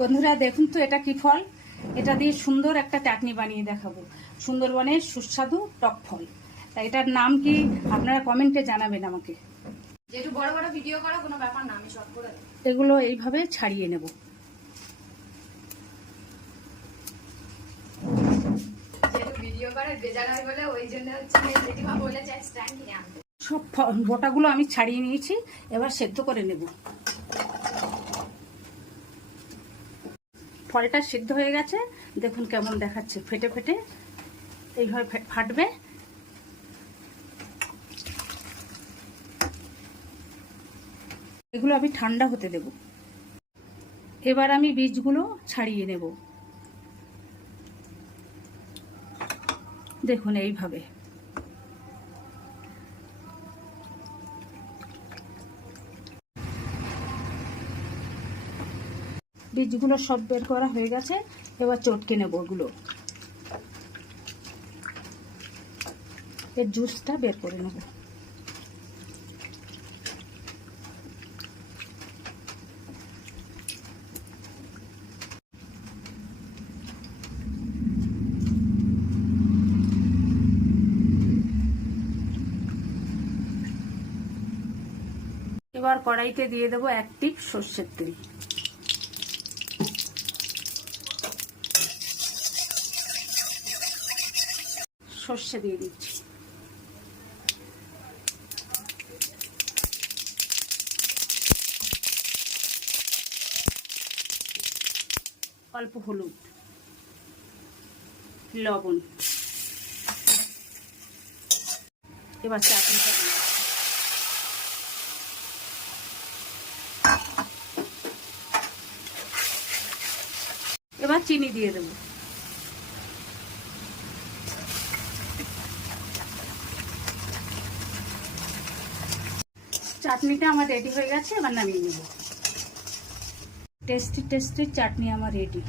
বন্ধুরা দেখুন তো এটা কি ফল। এটা দিয়ে সুন্দর একটা চাটনি বানিয়ে দেখাবো, সুন্দরবনের সুস্বাদু টক ফল। তা এটার নাম কি আপনারা কমেন্টে জানাবেন আমাকে। যেটু বড় বড় ভিডিও করা কোনো ব্যাপার না, আমি শর্ট করে দেব। এগুলো এইভাবে ছাড়িয়ে নেব। যেটু ভিডিও করে বেজার হয় বলে ওই জন্য হচ্ছে জেঠিমা বলেছে স্ট্যান্ড নিয়ে আনতে। সব বটাগুলো আমি ছাড়িয়ে নিয়েছি, এবার সেদ্ধ করে নেব। ফলটা সিদ্ধ হয়ে গেছে, দেখুন কেমন দেখাচ্ছে, ফেটে ফেটে এইভাবে ফাটবে। এগুলো আমি ঠান্ডা হতে দেব। এবার আমি বীজগুলো ছাড়িয়ে নেব, দেখুন এইভাবে। বীজগুলো সব বের করা হয়ে গেছে, এবার চটকে নেব ওগুলো, এর জুসটা বের করে নেব। এবার কড়াইতে দিয়ে দেবো 1 টিপ সর্ষের তেল। সর্ষে দিয়ে দিচ্ছি, অল্প হলুদ, লবণ। এবার চাটনিটা দিয়ে এবার চিনি দিয়ে দেবো। চাটনিটা আমার রেডি হয়ে গেছে, এবার নামিয়ে নেব। টেস্টি টেস্টি চাটনি আমার রেডি।